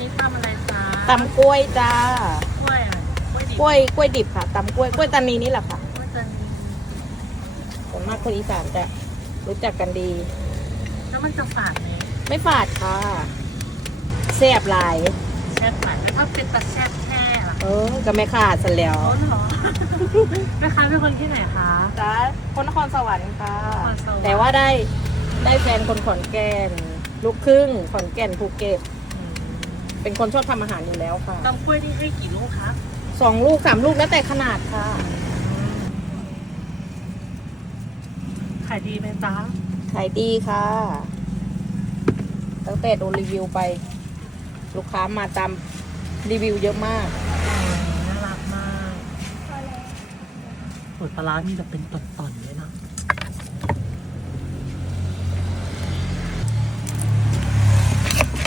นี้ตำอะไรจ๊ะตำกล้วยจ้ากล้วยอะไรกล้วยดิบกล้วยกล้วยดิบค่ะตำกล้วยกล้วยตานีนี่แหละค่ะกล้วยจะมีส่วนมากคนอีสานจะรู้จักกันดี แล้วมันจะฝาดไหมไม่ฝาดค่ะแซ่บหลาย แช่ฝาดแล้วถ้าเป็นตะแช่แช่ล่ะเออก็ไม่ขาดสันแล้วอ๋อเหรอ แม่ค้าเป็นคนที่ไหนคะ จ้าคนนครสวรรค์ค่ะ นครสวรรค์ แต่ว่าได้ได้แฟนคนขอนแก่น ลูกครึ่งขอนแก่นภูเก็ตอืม เป็นคนชอบทำอาหารอยู่แล้วค่ะตำกล้วยนี่ให้กี่ลูกคะสองลูกสามลูกแล้วแต่ขนาดค่ะ ขายดีไหมจ๊ะขายดีค่ะ ตั้งแต่โดนรีวิวไป ลูกค้ามาตามรีวิวเยอะมาก น่ารักมากสูตรปลาร้านี่จะเป็นตอนๆเลยนะ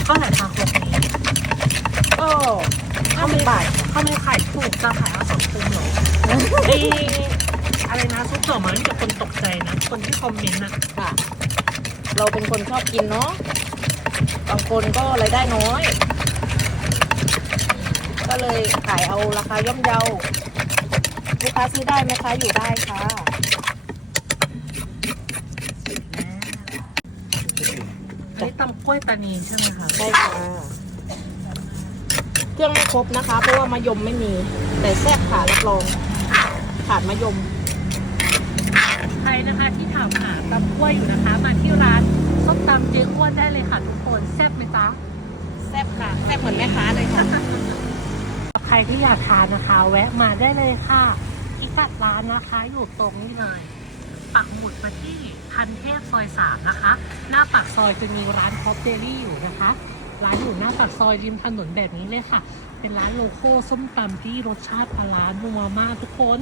ก็ไหนคะคร กนี้ก็ห้าสิบบาทเขาไม่ขายถูกจะขายเอาสองคุ้มเหรอไออะไรนะซุปเปอร์มานี่กับคนตกใจนะ คนที่คอมเมนต์นะค่ะ เราเป็นคนชอบกินเนาะบางคนก็รายได้น้อย ก็เลยขายเอาราคาย่อมเยาลูกค้าซื้อได้ไหมคะอยู่ได้ค่ะอันนี้ตำกล้วยตานีใช่ไหมคะได้ค่ะ เครื่องไม่ครบนะคะ เพราะว่ามะยมไม่มี แต่แซ่บค่ะรับรองขาดมะยม ใครนะคะที่ถามหาตำกล้วยอยู่นะคะ มาที่ร้านส้มตำเจ๊อ้วนได้เลยค่ะทุกคนแซ่บไหมจ๊ะแซ่บค่ะแซ่บเหมือนแม่ค้าเลยค่ะ ใครที่อยากทานนะคะ แวะมาได้เลยค่ะพิกัดร้านนะคะอยู่ตรงนี้เลยปักหมุดมาที่พันเทพซอยสามนะคะ หน้าปากซอยจะมีร้านคอฟเดลี่อยู่นะคะ ร้านอยู่หน้าปากซอยริมถนนแบบนี้เลยค่ะ เป็นร้านโลโก้ส้มตำที่รสชาติปลาร้านัวมากทุกคน